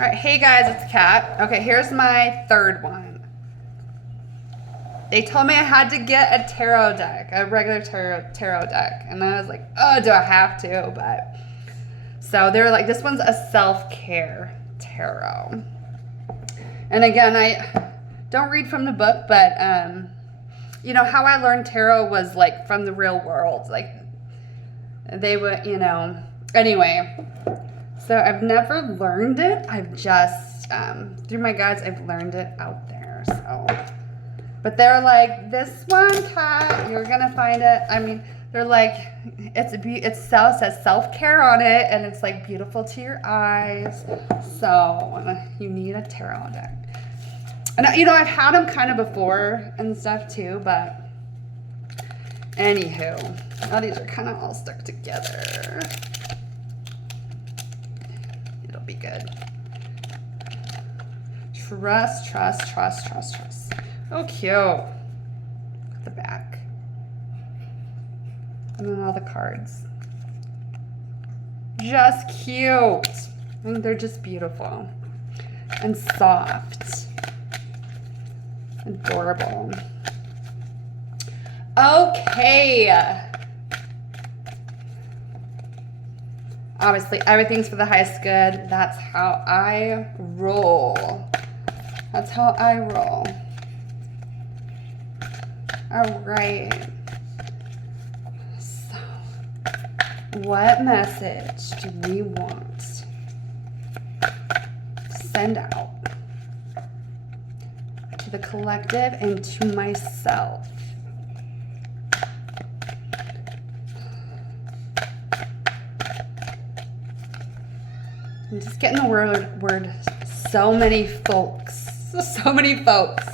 All right, hey guys, it's Kat. Okay, here's my third one. They told me I had to get a tarot deck, a regular tarot deck. And I was like, oh, do I have to? But so they were like, this one's a self-care tarot. And again, I don't read from the book, but you know, how I learned tarot was like from the real world. Like they would, you know, anyway. So I've never learned it. I've just, through my guides, I've learned it out there. So, but they're like, this one, Kat, you're going to find it. I mean, they're like, it says self-care on it, and it's like beautiful to your eyes. So you need a tarot deck. And, you know, I've had them kind of before and stuff too, but anywho, now these are kind of all stuck together. It'll be good. Trust, trust, trust, trust, trust. Oh, cute. At the back. And then all the cards. Just cute. And they're just beautiful. And soft. Adorable. Okay. Obviously, everything's for the highest good. That's how I roll. That's how I roll. All right. So, what message do we want to send out to the collective and to myself? I'm just getting the word so many folks. So many folks.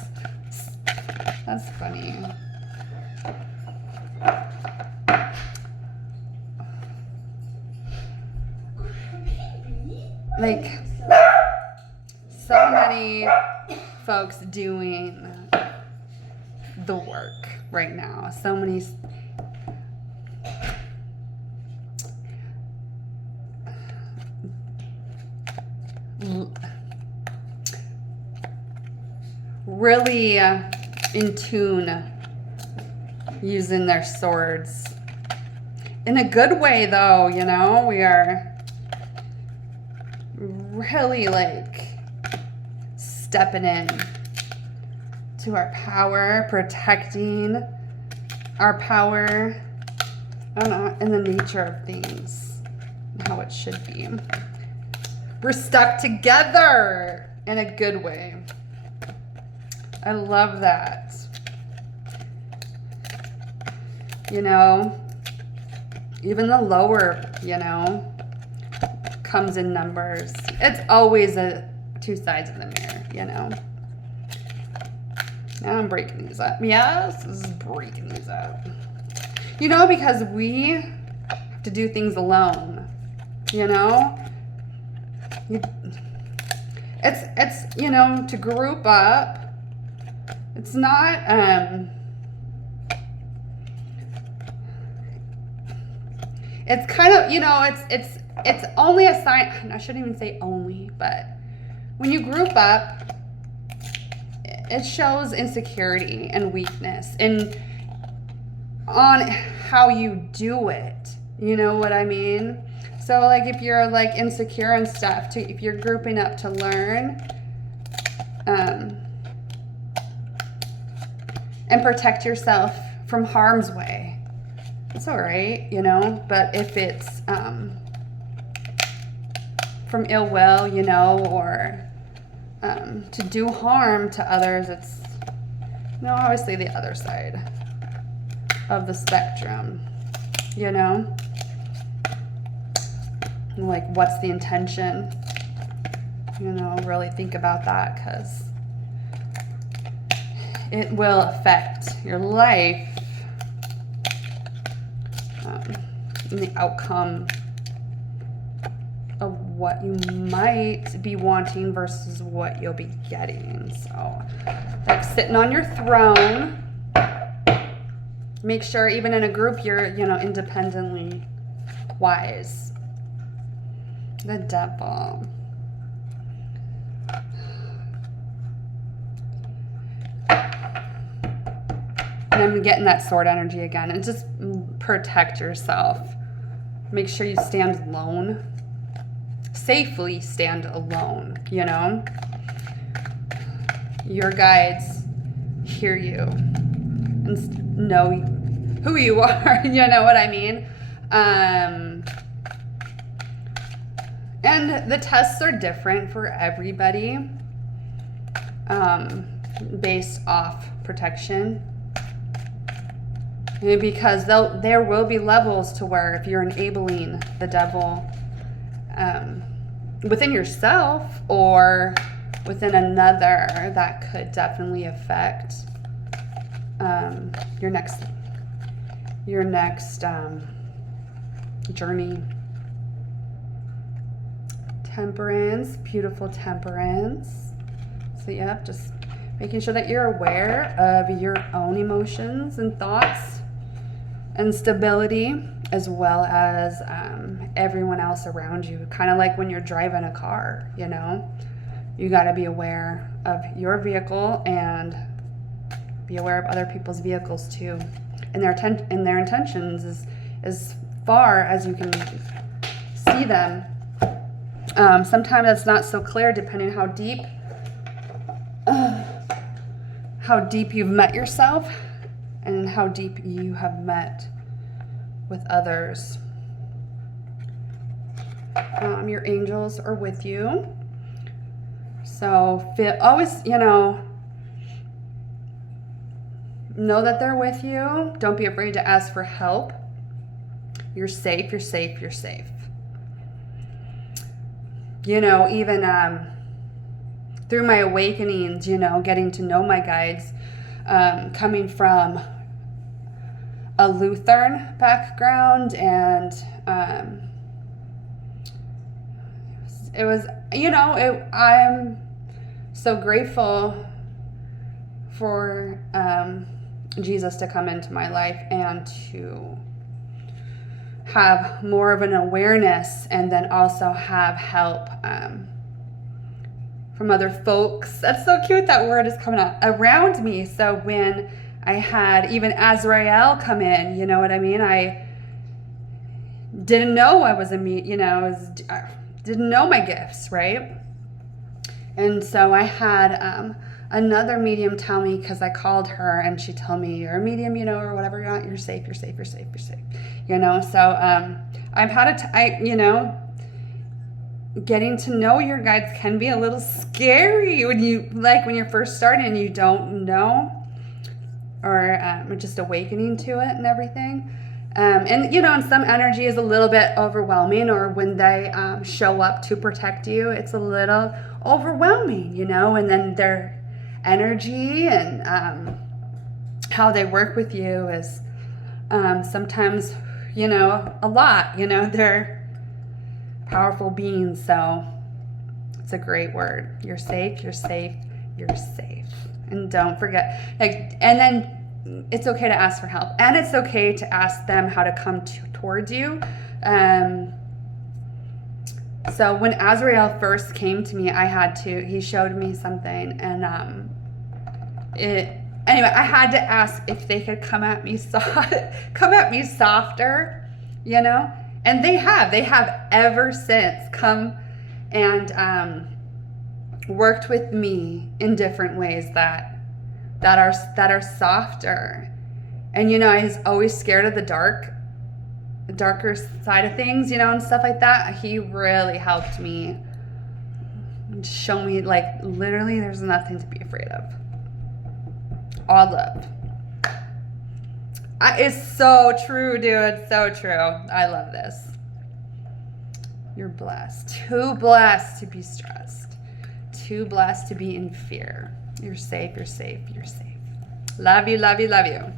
That's funny. Like, so many folks doing the work right now. So many. Really in tune, using their swords in a good way, though. You know, we are really like stepping in to our power, protecting our power. I don't know, in the nature of things, how it should be. We're stuck together in a good way. I love that. You know, even the lower, you know, comes in numbers. It's always two sides of the mirror, you know. Now I'm breaking these up. Yes, this is breaking these up. You know, because we have to do things alone, you know. It's you know, to group up. It's not, it's kind of, you know, it's only a sign, I shouldn't even say only, but when you group up, it shows insecurity and weakness and on how you do it, you know what I mean? So like if you're like insecure and stuff, if you're grouping up to learn, and protect yourself from harm's way. It's all right, you know, but if it's from ill will, you know, or to do harm to others, it's, you know, obviously the other side of the spectrum, you know? Like, what's the intention? You know, really think about that, because it will affect your life and the outcome of what you might be wanting versus what you'll be getting. So, like sitting on your throne, make sure even in a group you're, you know, independently wise. The devil. And I'm getting that sword energy again. And just protect yourself. Make sure you stand alone. Safely stand alone, you know? Your guides hear you and know who you are, you know what I mean? And the tests are different for everybody, based off protection. Because there will be levels to where if you're enabling the devil within yourself or within another, that could definitely affect your next journey. Temperance, beautiful temperance. So yep, just making sure that you're aware of your own emotions and thoughts and stability, as well as everyone else around you. Kind of like when you're driving a car, you know, you got to be aware of your vehicle and be aware of other people's vehicles too, and their intentions as far as you can see them. Sometimes it's not so clear depending how deep you've met yourself and how deep you have met with others. Your angels are with you. So always, you know that they're with you. Don't be afraid to ask for help. You're safe, you're safe, you're safe. You know, even through my awakenings, you know, getting to know my guides, coming from a Lutheran background, and it was, you know, I'm so grateful for Jesus to come into my life and to have more of an awareness, and then also have help from other folks. That's so cute, that word is coming out, around me. So when I had even Azrael come in, you know what I mean? I didn't know I was didn't know my gifts, right? And so I had another medium tell me, because I called her and she told me, you're a medium, you know, or whatever, you're safe, you're safe, you're safe, you're safe, you know. So I've had you know, getting to know your guides can be a little scary when you're first starting and you don't know, or just awakening to it and everything. And, you know, and some energy is a little bit overwhelming, or when they show up to protect you, it's a little overwhelming, you know, and then their energy and how they work with you is sometimes, you know, a lot, you know, they're powerful beings. So it's a great word. You're safe, you're safe, you're safe. And don't forget, and then it's okay to ask for help, and it's okay to ask them how to come towards you. So when Azrael first came to me, he showed me something, and anyway, I had to ask if they could come at me softer, you know, and they have ever since come and worked with me in different ways that are softer. And, you know, I was always scared of the darker side of things, you know, and stuff like that. He really helped me show me, like, literally there's nothing to be afraid of. All love. It's so true, dude. So true. I love this. You're blessed. Too blessed to be stressed. Too blessed to be in fear. You're safe, you're safe, you're safe. Love you, love you, love you.